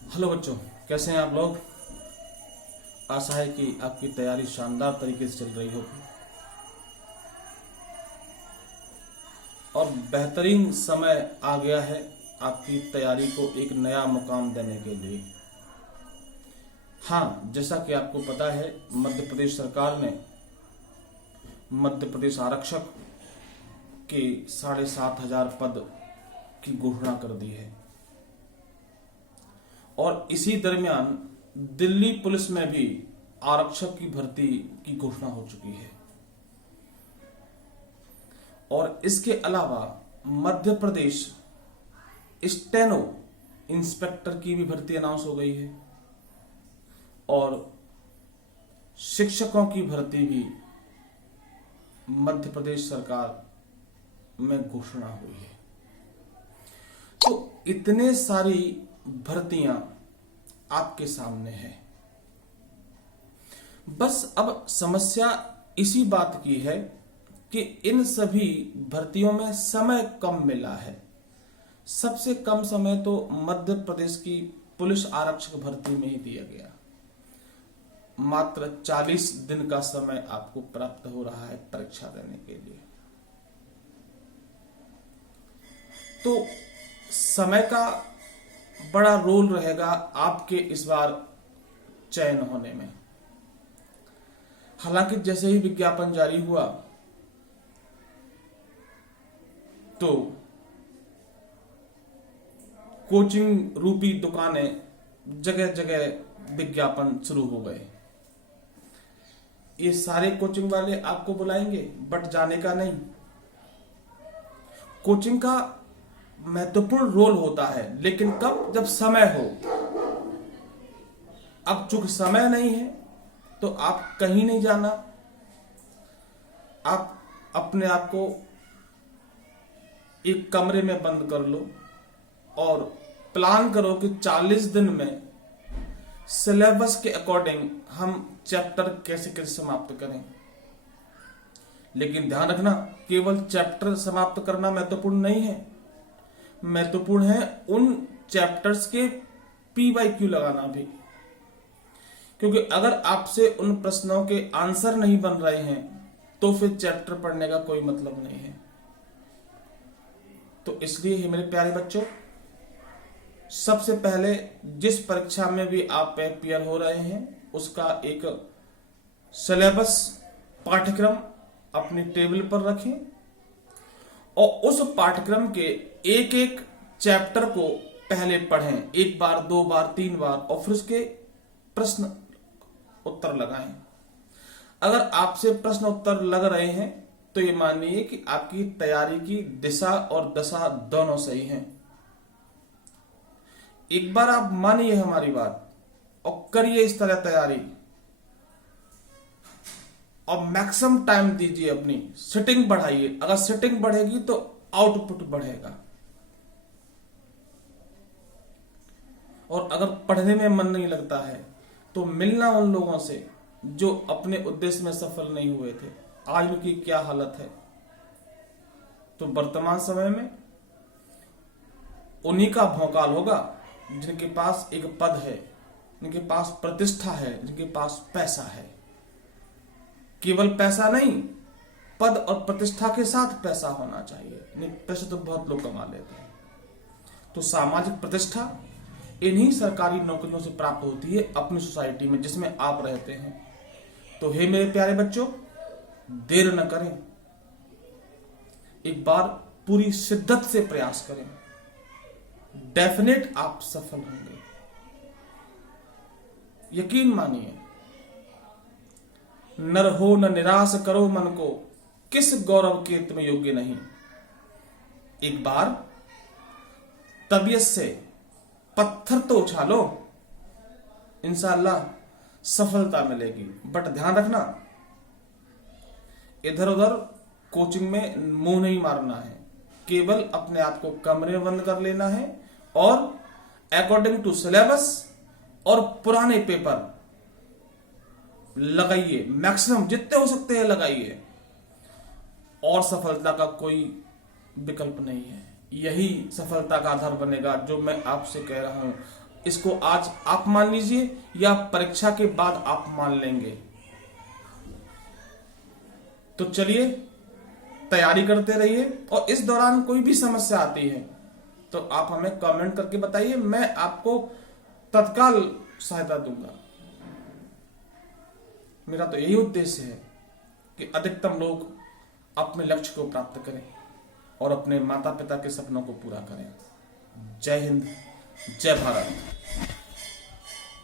Hello बच्चों, कैसे हैं आप लोग। आशा है कि आपकी तैयारी शानदार तरीके से चल रही होगी और बेहतरीन समय आ गया है आपकी तैयारी को एक नया मुकाम देने के लिए। हाँ, जैसा कि आपको पता है, मध्य प्रदेश सरकार ने मध्य प्रदेश आरक्षक के 7,500 पद की घोषणा कर दी है और इसी दरमियान दिल्ली पुलिस में भी आरक्षक की भर्ती की घोषणा हो चुकी है। और इसके अलावा मध्य प्रदेश स्टेनो इंस्पेक्टर की भी भर्ती अनाउंस हो गई है और शिक्षकों की भर्ती भी मध्य प्रदेश सरकार में घोषणा हुई है। तो इतने सारी भर्तियां आपके सामने है। बस अब समस्या इसी बात की है कि इन सभी भर्तियों में समय कम मिला है। सबसे कम समय तो मध्य प्रदेश की पुलिस आरक्षक भर्ती में ही दिया गया। मात्र 40 दिन का समय आपको प्राप्त हो रहा है परीक्षा देने के लिए। तो समय का बड़ा रोल रहेगा आपके इस बार चयन होने में। हालांकि जैसे ही विज्ञापन जारी हुआ तो कोचिंग रूपी दुकानें जगह जगह विज्ञापन शुरू हो गए। ये सारे कोचिंग वाले आपको बुलाएंगे बट जाने का नहीं। कोचिंग का महत्वपूर्ण रोल होता है, लेकिन कब? जब समय हो। अब चूंकि समय नहीं है तो आप कहीं नहीं जाना। आप अपने आप को एक कमरे में बंद कर लो और प्लान करो कि 40 दिन में सिलेबस के अकॉर्डिंग हम चैप्टर कैसे कैसे समाप्त करें। लेकिन ध्यान रखना, केवल चैप्टर समाप्त करना महत्वपूर्ण नहीं है। महत्वपूर्ण है उन चैप्टर्स के PYQ लगाना भी, क्योंकि अगर आपसे उन प्रश्नों के आंसर नहीं बन रहे हैं तो फिर चैप्टर पढ़ने का कोई मतलब नहीं है। तो इसलिए ही मेरे प्यारे बच्चों, सबसे पहले जिस परीक्षा में भी आप अपियर हो रहे हैं उसका एक सिलेबस पाठ्यक्रम अपनी टेबल पर रखें और उस पाठ्यक्रम के एक एक चैप्टर को पहले पढ़ें, 1 बार 2 बार 3 बार, और फिर उसके प्रश्न उत्तर लगाएं। अगर आपसे प्रश्न उत्तर लग रहे हैं तो ये मानिए कि आपकी तैयारी की दिशा और दशा दोनों सही हैं। एक बार आप मानिए हमारी बात और करिए इस तरह तैयारी और मैक्सिमम टाइम दीजिए, अपनी सिटिंग बढ़ाइए। अगर सिटिंग बढ़ेगी तो आउटपुट बढ़ेगा। और अगर पढ़ने में मन नहीं लगता है तो मिलना उन लोगों से जो अपने उद्देश्य में सफल नहीं हुए थे। आज उनकी क्या हालत है। तो वर्तमान समय में उन्हीं का भौकाल होगा जिनके पास एक पद है, जिनके पास प्रतिष्ठा है, जिनके पास पैसा है। केवल पैसा नहीं, पद और प्रतिष्ठा के साथ पैसा होना चाहिए। नहीं, पैसे तो बहुत लोग कमा लेते हैं। तो सामाजिक प्रतिष्ठा इन्हीं सरकारी नौकरियों से प्राप्त होती है अपनी सोसाइटी में जिसमें आप रहते हैं। तो हे मेरे प्यारे बच्चों, देर न करें, एक बार पूरी शिद्दत से प्रयास करें। डेफिनेट आप सफल होंगे, यकीन मानिए। नर हो न निराश करो मन को, किस गौरव के तुम योग्य नहीं। एक बार तबीयत से पत्थर तो उछालो, इंशाअल्लाह सफलता मिलेगी। बट ध्यान रखना, इधर उधर कोचिंग में मुंह नहीं मारना है। केवल अपने आप को कमरे में बंद कर लेना है और अकॉर्डिंग टू सिलेबस और पुराने पेपर लगाइए। मैक्सिमम जितने हो सकते हैं लगाइए और सफलता का कोई विकल्प नहीं है। यही सफलता का आधार बनेगा जो मैं आपसे कह रहा हूं। इसको आज आप मान लीजिए या परीक्षा के बाद आप मान लेंगे। तो चलिए तैयारी करते रहिए, और इस दौरान कोई भी समस्या आती है तो आप हमें कमेंट करके बताइए, मैं आपको तत्काल सहायता दूंगा। मेरा तो यही उद्देश्य है कि अधिकतम लोग अपने लक्ष्य को प्राप्त करें और अपने माता पिता के सपनों को पूरा करें। जय हिंद, जय भारत।